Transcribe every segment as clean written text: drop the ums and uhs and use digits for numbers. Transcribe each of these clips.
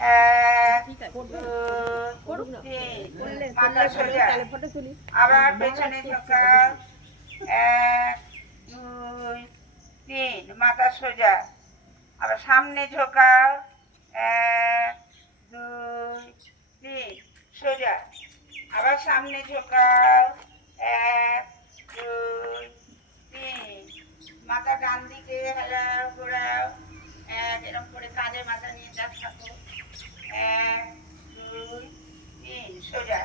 এক, দুই, তিন, মাথা সোজা। আবার পেছনে ঝোঁকাও। এক, দুই, তিন, মাথা সোজা। আবার সামনে ঝোঁকাও। এক, দুই, তিন, সোজা। আবার সামনে ঝোঁকাও। এক, দুই, তিন, মাথা ডান দিকে হেলাও, ঘোরাও। এক, এরকম করে কাঁধে মাথা নিয়ে থাকো। এক, দুই, তিন, সোজা।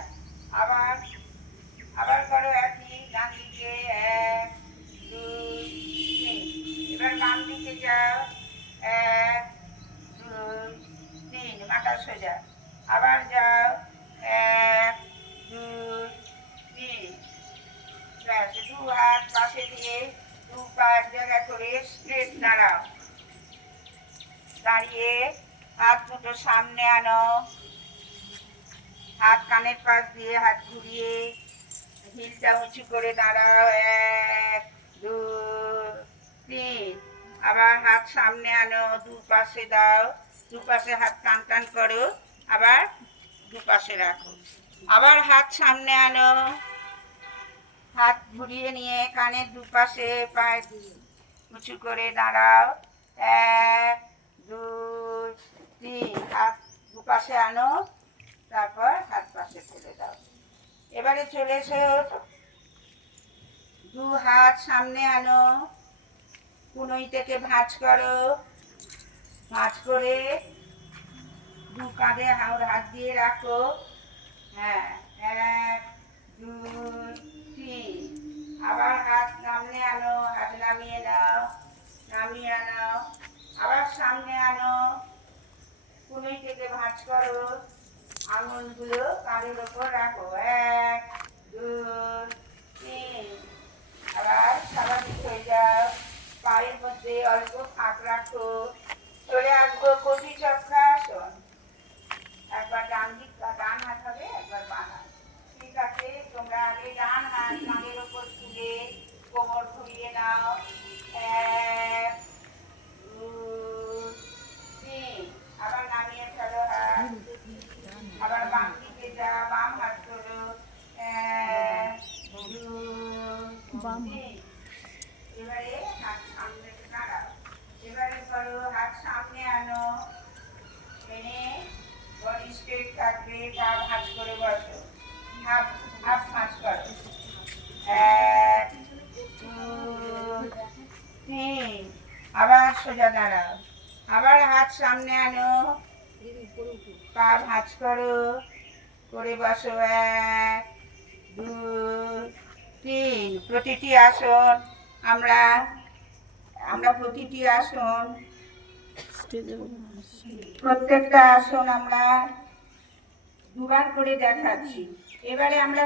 আবার আবার করো একই, ডান দিকে। এক, দুই, তিন। এবার বাম দিকে যাও। এক, দুই, তিন, মাথা সোজা। আবার যাও। এক, দুই, তিন। ব্যাস, দু হাত পাশে দিয়ে দু পা এক জায়গা করে স্ট্রেট দাঁড়াও। দাঁড়িয়ে হাত দুটো সামনে আনো। হাত কানের পাশ দিয়ে হাত ঘুরিয়ে হিলটা উঁচু করে দাঁড়াও। এক, দুই, তিন। আবার হাত সামনে আনো, দুপাশে দাও। দুপাশে হাত টান টান করো। আবার দুপাশে রাখো। আবার হাত সামনে আনো। হাত ঘুরিয়ে নিয়ে কানের দুপাশে পায়ে উঁচু করে দাঁড়াও। এক, দুই, তিন। হাত দুপাশে আনো, তারপর হাত পাশে ফেলে দাও। এবারে চলে এসো, দু হাত সামনে আনো, কনুই থেকে ভাঁজ করো। ভাঁজ করে দু কাঁধে হাত দিয়ে রাখো। হ্যাঁ, এক, দুই, তিন। আবার হাত সামনে আনো, হাত নামিয়ে নাও, নামিয়ে আনো। আবার সামনে আনো, কনুই থেকে ভাঁজ করো। আঙুলগুলো কাঁধের ওপর রাখো। এক, দুই, তিন। আবার স্বাভাবিক হয়ে যাও। পায়ের মধ্যে অল্প ফাঁক রাখো। চলে আসবো কচি চক্রাসন। একবার ডান হাত হবে, একবার বাম হাত। ঠিক আছে, তোমরা আগে ডান হাত কাঁধের ওপর তুলে কোমর ঘুরিয়ে নাও। এক, দুই, তিন। আবার নামিয়ে ফেলো হাত। আবার বাম দিকে যাও, বাম হাত তোলো। এক, দুই, তিন। এবারে হাত সামনে দাঁড়াও। এবারে করো, হাত সামনে আনো, এনে বডি স্ট্রেট থাকবে, পা ভাঁজ করে বসো। হাফ হাফ ভাঁজ করো। এক, দুই, তিন। আবার সোজা দাঁড়াও। আবার হাত সামনে আনো, পা ভাঁজ করো, করে বসো। এক, দুই, তিন। প্রতিটি আসন আমরা প্রতিটি আসন, প্রত্যেকটা আসন আমরা দুবার করে দেখাচ্ছি। এবারে আমরা